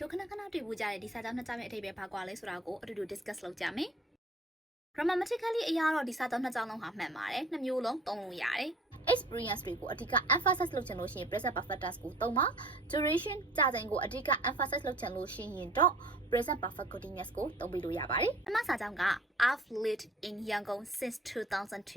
ဒုခဏခဏတွေ့ဘူးကြတဲ့ဒီစာကြောင်းနှစ်ကြောင်းရဲ့အထိပ္ပယ်ဘာကွာလဲဆိုတာကိုအတူတူ discuss လုပ်ကြမယ် grammatically အရာတော့ဒီစာကြောင်းနှစ်ကြောင်းလုံးဟာမှန်ပါတယ်နှစ်မျိုးလုံးသုံးလို့ရတယ် experience တွေကိုအဓိက emphasize လုပ်ချင်လို့ရှိရင် present perfect tense ကိုသုံးပါ duration ကြာချိန်ကိုအဓိက emphasize လုပ်ချင်လို့ရှိရင်တော့ present perfect continuous ကိုသုံးပြီးလို့ရပါတယ်အမှစာကြောင်းက I've lived in Yangon since 2002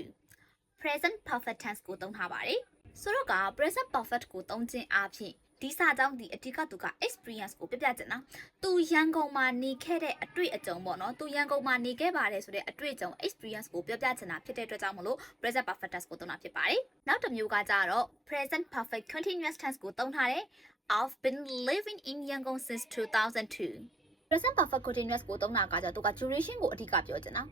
present perfect tense ကိုသုံးထားပါတယ်ဆိုတော့က present perfect ကိုသုံးခြင်းအပြင်ဒီစာကြောင်းဒီအဓိကသူက experience ကိုပြပြချင်တာသူရန်ကုန်မှာနေခဲ့တဲ့အတွေ့အကြုံပေါ့နော်သူရန်ကုန်မှာနေခဲ့ပါတယ်ဆိုတဲ့အတွေ့အကြုံ experience ကိုပြပြချင်တာဖြစ်တဲ့အတွက်ကြောင့်မလို့ present perfect tense ကိုသုံးတာဖြစ်ပါတယ်နောက်တစ်မျိုးကကြတော့ present perfect continuous tense ကိုသုံးထားတယ် I've been living in Yangon since 2002 present perfect continuous ကိုသုံးတာကကြတော့သူက duration ကိုအဓိကပြောချင်တာ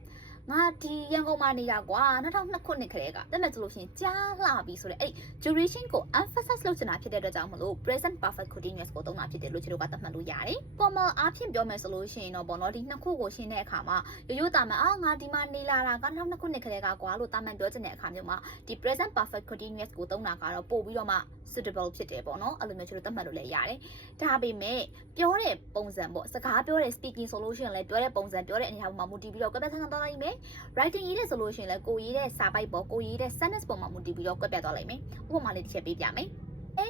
ငါဒီရန်ကုန်မှာနေတာကွာ2002ခုနှစ်ခရဲကတက်မဲ့ဆိုလို့ရှိရင်ကြားလာပြီဆိုတဲ့အဲ့ duration ကို emphasize လုပ်ချင်တာဖြစ်တဲ့အတွက်ကြောင့်မလို့ present perfect continuous ကိုသုံးတာဖြစ်တယ်လို့ကျွန်တော်ကသတ်မှတ်လို့ရတယ် formal အားဖြင့်ပြောမယ်ဆိုလို့ရှိရင်တော့ပေါ့နော်ဒီနှစ်ခုကိုရှင်းတဲ့အခါမှာရိုးတာမှငါဒီမှာနေလာတာက2002ခုနှစ်ခရဲကကွာလို့တာမှန်ပြောချင်တဲ့အခါမျိုးမှာဒီ present perfect continuous ကိုသုံးတာကတော့ပို့ပြီးတော့မှ suitable ဖြစ်တယ်ပေါ့နော်အဲ့လိုမျိုးကျွန်တော်သတ်မှတ်လို့လည်းရတယ်ဒါပေမဲ့ပြောတဲ့ပုံစံပေါ့စကားပြောတဲ့ speaking ဆိုလို့ရှိရင်လည်းပြောတဲ့ပုံစံပြောတဲ့အနေအထားပေါ်မှာမူတည်ပြီးတော့ကွက်ပြတ်ဆန်းဆန်းသွားလိုက်မယ် writing ရေးတဲ့ဆိုလို့ရှိရင်လည်းကိုရေးတဲ့စာပိုက်ပေါ်ကိုရေးတဲ့ sentence ပေါ်မှာမူတည်ပြီးတော့ကွက်ပြတ်သွားလိုက်မယ်ဥပမာလေးတစ်ချက်ပေးပြမယ်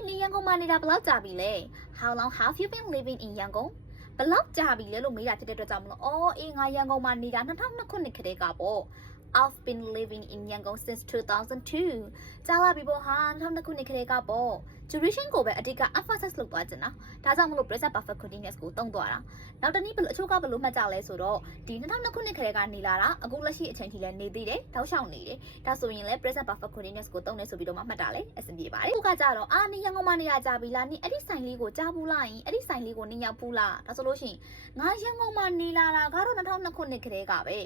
နေရန်ကုန်မှာနေတာဘယ်လောက်ကြာပြီလဲ How long have you been living in Yangon ဘယ်လောက်ကြာပြီလဲလို့မေးတာဖြစ်တဲ့အတွက်ကြောင့်မလို့ငါရန်ကုန်မှာနေတာ2002ခုနှစ်ခရဲကပေါ့ I've been living in Yangon since 2002 ကြာလာပြီပေါ့ဟာ2002ခုနှစ်ခရဲကပေါ့ duration ကိုပဲအဓိက emphasize လုပ်သွားချင်တာဒါကြောင့်မလို့ present perfect continuous ကိုသုံးသွားတာနောက်တနည်းဘယ်လိုအချို့ကဘယ်လိုမှတ်ကြလဲဆိုတော့ဒီ2002ခုနှစ်ခရဲကနေလာတာအခုလက်ရှိအချိန်ထိလည်းနေသေးတယ်တောက်လျှောက်နေတယ်ဒါဆိုရင်လည်း present perfect continuous ကိုသုံးနေဆိုပြီးတော့မှတ်တာလေအဆင်ပြေပါတယ်ခုကကြတော့နေရန်ကုန်မှာနေတာကြာပြီလားနေအဲ့ဒီဆိုင်လေးကိုကြားဘူးလားရင်အဲ့ဒီဆိုင်လေးကိုနေရောက်ဘူးလားဒါဆိုလို့ရှိရင်ငါရန်ကုန်မှာနေလာတာကတော့2002ခုနှစ်ခရဲကပဲ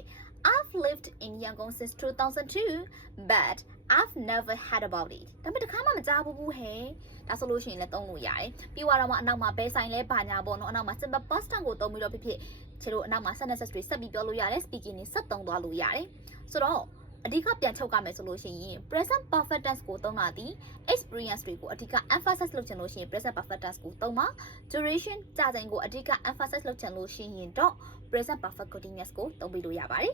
I've lived in Yangon since 2002 but I've never heard about it ဒါပေမဲ့တခါမှမကြားဘူးဟဲ့ဒါဆိုလို့ရှိရင်လည်းသုံးလို့ရတယ်ပြီးတော့မှအနောက်မှာဘယ်ဆိုင်လဲဘာညာပေါ့နော်အနောက်မှာ simple past tense ကိုသုံးပြီးတော့ဖြစ်ခြေတို့အနောက်မှာ sentence တွေဆက်ပြီးပြောလို့ရတယ် speaking တွေဆက်သုံးသွားလို့ရတယ်ဆိုတော့အဓိကပြန်ချုပ်ကမယ်ဆိုလို့ရှိရင် present perfect tense ကိုသုံးတာဒီ experience တွေကိုအဓိက emphasize လုပ်ချင်လို့ရှိရင် present perfect tense ကိုသုံးပါ duration ကြာချိန်ကိုအဓိက emphasize လုပ်ချင်လို့ရှိရင်တော့ present perfect continuous ကိုသုံးပြီးလို့ရပါတယ်